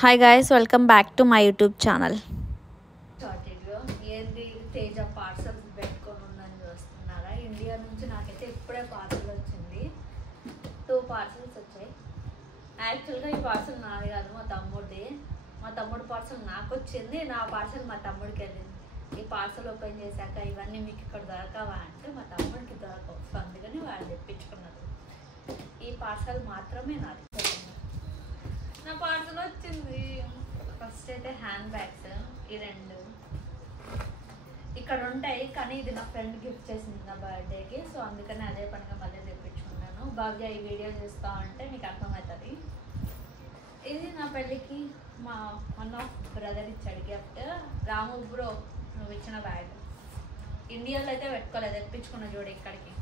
Hi guys, welcome back to my YouTube channel. ఏంది Teja parcels పెట్టుకొని ఉందని చూస్తున్నారా? ఇండియా నుంచి నాకైతే ఇప్పుడే పార్సల్ వచ్చింది. 2 పార్సల్స్ వచ్చాయి. యాక్చువల్గా ఈ పార్సల్ నాది కాదు, మా తమ్ముడిది. మా తమ్ముడు పార్సల్ నాకు వచ్చింది, నా పార్సల్ మా తమ్ముడికి వెళ్ళింది. ఈ పార్సల్ ఓపెన్ చేశాక ఇవన్నీ మీకు ఇక్కడ దొరకవా అంటే మా తమ్ముడికి దొరకవు, అందుకని వాళ్ళు తెప్పించుకున్నారు. ఈ పార్సల్ మాత్రమే నాది. నా పార్సల్ వచ్చింది. ఫస్ట్ అయితే హ్యాండ్ బ్యాగ్స్, ఈ 2 ఇక్కడ ఉంటాయి, కానీ ఇది నా ఫ్రెండ్ గిఫ్ట్ చేసింది నా బర్త్డేకి. సో అందుకని అదే పనిగా మళ్ళీ తెప్పించుకున్నాను. భవ్య ఈ వీడియో చూస్తా అంటే మీకు అర్థమవుతుంది. ఇది నా పెళ్ళికి మా వన్ ఆఫ్ బ్రదర్ ఇచ్చాడు గిఫ్ట్. రాము బ్రో నువ్వు ఇచ్చిన బ్యాగ్ ఇండియాలో అయితే పెట్టుకోలేదు, తెప్పించుకున్న చూడు ఇక్కడికి.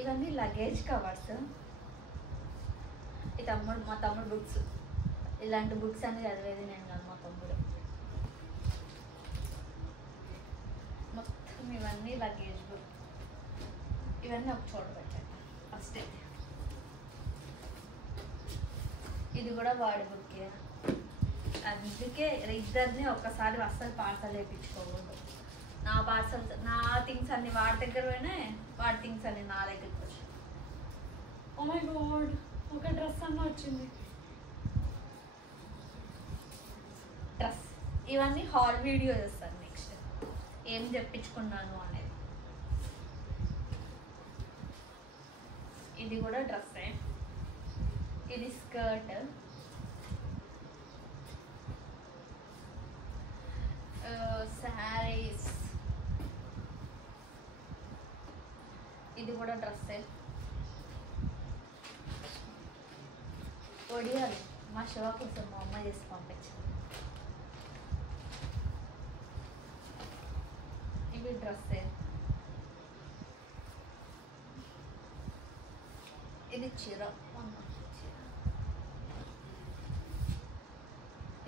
ఇవన్నీ లగేజ్ కవర్స్. మా తమ్ముడు బుక్స్. ఇలాంటి బుక్స్ అన్ని చదివేది నేను కాదు, మా తమ్ముడు. మొత్తం ఇవన్నీ లగేజ్ బుక్. ఇవన్నీ ఒక చోట పెట్టాను. ఫస్ట్ ఇది కూడా వాడి బుక్కే. అందుకే ఇద్దరిని ఒక్కసారి అస్సలు పార్సల్ వేయించుకోకూడదు. నా పార్సల్, నా థింగ్స్ అన్ని వాడి దగ్గర పోయినాయి, వాడి థింగ్స్ అన్ని నా దగ్గరికి వచ్చాయి. ఓ మై గాడ్, ఒక డ్రెస్ అన్న వచ్చింది. డ్రెస్ ఇవన్నీ హాల్ వీడియో చేస్తాను నెక్స్ట్, ఏం తెప్పించుకున్నాను అనేది. ఇది కూడా డ్రెస్సే. ఇది స్కర్ట్. శారీస్. ఇది కూడా డ్రెస్సే. ఒడియాలు మా శివ కోసం మా అమ్మ చేసి పంపించింది. ఇవి డ్రెస్సే. ఇది చీర.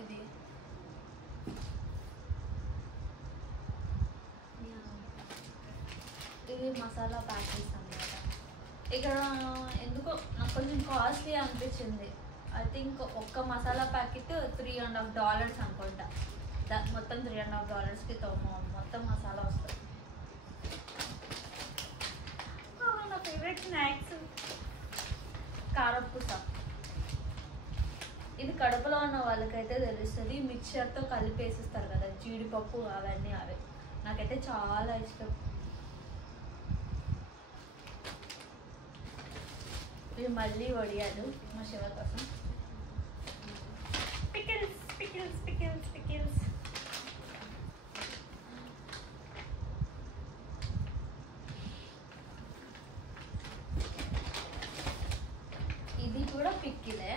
ఇది ఇవి మసాలా ప్యాకెట్స్ అన్నమాట. ఇక్కడ ఎందుకో నాకు కొంచెం కాస్ట్లీ అనిపించింది. ఐ థింక్ ఒక్క మసాలా ప్యాకెట్ $3.5 అనుకుంటా. మొత్తం $3.5కి మొత్తం మసాలా వస్తుంది. నా ఫేవరెట్ స్నాక్స్ కారపూస. ఇది కడుపులో ఉన్న వాళ్ళకైతే తెలుస్తుంది. మిక్చర్తో కలిపేసిస్తారు కదా, జీడిపప్పు అవన్నీ. అవే నాకైతే చాలా ఇష్టం. ఇవి మళ్ళీ వడియాలు మా శివ కోసం. Pickles pickles pickles pickles. ఇది కూడా పిక్కిలే.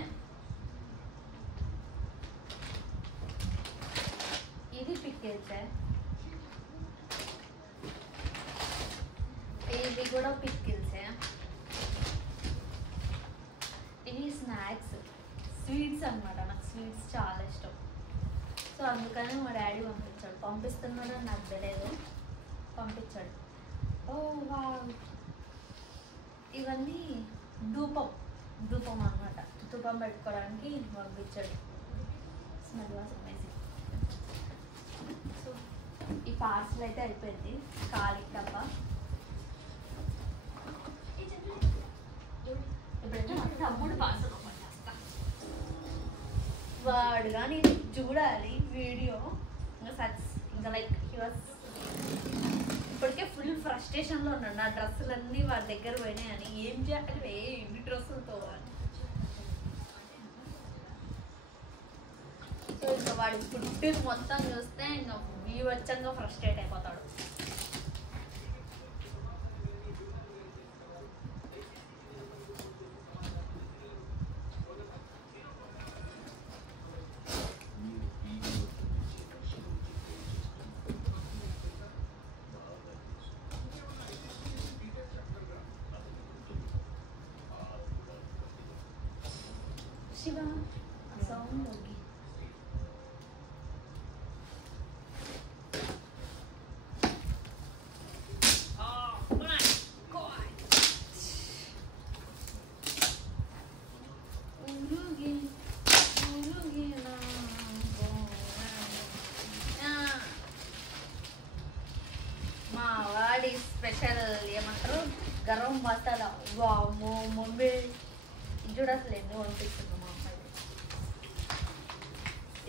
ఇది పికిల్సే. ఇది కూడా పికిల్సే. ఇవి స్నాక్స్, స్వీట్స్ అనమాట. నాకు స్వీట్స్ చాలా ఇష్టం. సో అందుకని మా డాడీ పంపించాడు. పంపిస్తున్నాడు అని నాకు తెలియదు, పంపించాడు. ఓ వా, ఇవన్నీ ధూపం అనమాట. ధూపం పెట్టుకోవడానికి పంపించాడు. Smell was amazing. సో ఈ పార్సల్ అయితే అయిపోయింది. ఖాళీ తప్ప ఇప్పుడైతే మా తమ్ముడు పార్సల్ ఓపెన్ చేస్తా. వాడు కానీ చూడాలి వీడియో. ఇంకా లైక్ ఇప్పటికే ఫుల్ ఫ్రస్ట్రేషన్లో ఉన్నాడు. నా డ్రెస్సులన్నీ వాడి దగ్గర పోయినాయి అని. ఏం చేయాలి ఎన్ని డ్రెస్సులతో అని. సో ఇంకా వాడి ఫుడ్ మొత్తం చూస్తే ఇంకా బీవచ్చంగా ఫ్రస్ట్రేట్ అయిపోతాడు. Shiva sound okay. ఏమంటారు గరం మసాలా. వామ్మో మమ్మీ ఇది కూడా అసలు ఎన్ని పంపిస్తుంది మా అమ్మాయి.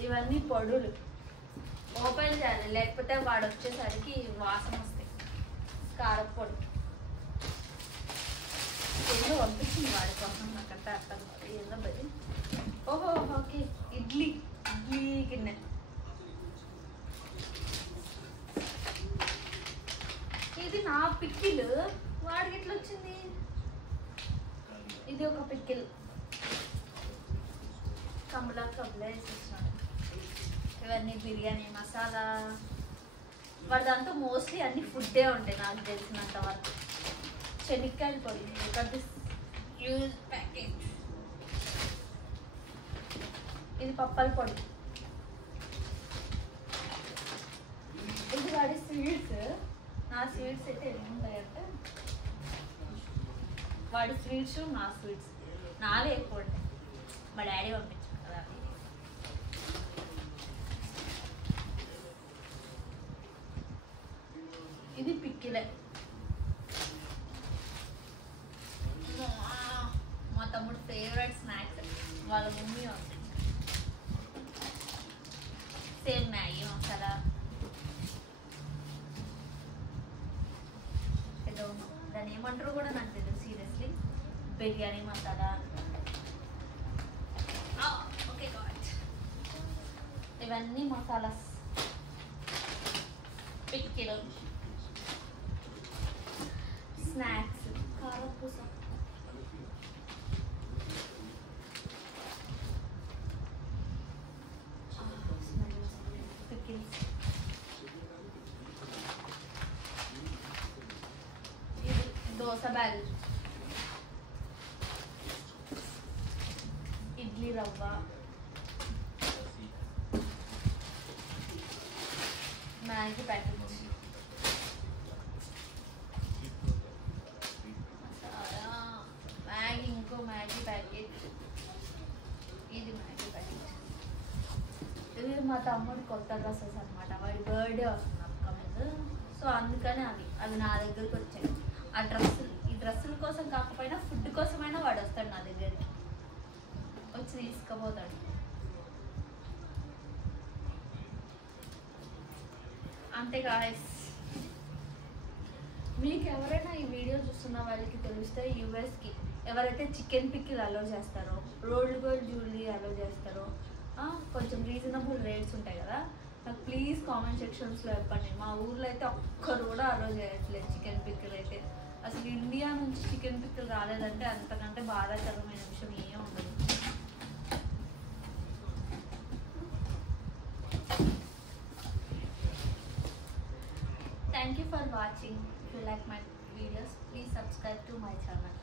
ఇవన్నీ పొడులు ఓపెన్ చేయాలి, లేకపోతే వాడు వచ్చేసరికి వాసన వస్తాయి. కారపొడి ఏదో పంపించింది వాడి కోసం, నాకంటే అర్థం కాదు ఏదో బది. ఓహో ఓకే, ఇడ్లీ గిన్నె. ఇది నా పిక్కిల్, వాడికి ఎట్లా వచ్చింది? ఇది ఒక పిక్కిల్ కమలా వేసేసినాడు. ఇవన్నీ బిర్యానీ మసాలా. వాడిదంతా మోస్ట్లీ అన్ని ఫుడ్డే ఉంటాయి నాకు తెలిసినంత వరకు. శనక్కాయల పొడి, యూజ్ ప్యాకెట్. ఇది పప్పల పొడి. ఇది వాడి స్వీట్స్. నా స్వీట్స్ అయితే ఎన్ని ఉంటాయంటే, వాడి స్వీట్స్ నా స్వీట్స్ నావే ఎక్కువ ఉంటాయి. మా డాడీ పంపించారు కదా. ఇది పిక్కిలే. మా తమ్ముడు ఫేవరెట్ స్నాక్స్ వాళ్ళ మమ్మీ పంపించారు. Same Maggi masala. ఏదో దాన్ని ఏమంటారు కూడా నాకు తెలియదు seriously. Biryani masala. Okay God, ఇవన్నీ మసాలాస్. పిక్కిలు, స్నాక్స్, కారపూస. పిక్కిల్స్. ఇది దోశ బ్యాగ్, ఇడ్లీ రవ్వ, మ్యాగీ ప్యాకెట్, మ్యాగీ, ఇంకో మ్యాగీ ప్యాకెట్. ఇది మ్యాగీ ప్యాకెట్. ఇది మా తమ్ముడు కొత్త డ్రెస్సెస్ అనమాట. వాడి బర్త్డే వస్తుంది అప్కమింగ్. సో అందుకని అవి నా దగ్గరికి వచ్చాయి. ఆ డ్రెస్సులు, ఈ డ్రెస్సుల కోసం కాకపోయినా ఫుడ్ కోసమైనా వాడు వస్తాడు నా దగ్గరికి, వచ్చి తీసుకుపోతాడు. అంతే గాయ్స్. మీకు ఎవరైనా ఈ వీడియో చూస్తున్న వాళ్ళకి తెలిస్తే యూఎస్కి ఎవరైతే చికెన్ పిక్కిల్ అలో చేస్తారో, రోల్డ్ గోల్డ్ జ్యువెలరీ అలో చేస్తారో, కొంచెం రీజనబుల్ రేట్స్ ఉంటాయి కదా, నాకు ప్లీజ్ కామెంట్ సెక్షన్స్లో చెప్పండి. మా ఊర్లో అయితే ఒక్కరు కూడా అలో చేయట్లేదు చికెన్ పిక్కిల్ అయితే. అసలు ఇండియా నుంచి చికెన్ పిక్కిల్ రాలేదంటే అంతకంటే బాధాకరమైన విషయం ఏమీ ఉండదు. Thank you for watching. If you like my videos, please subscribe to my channel.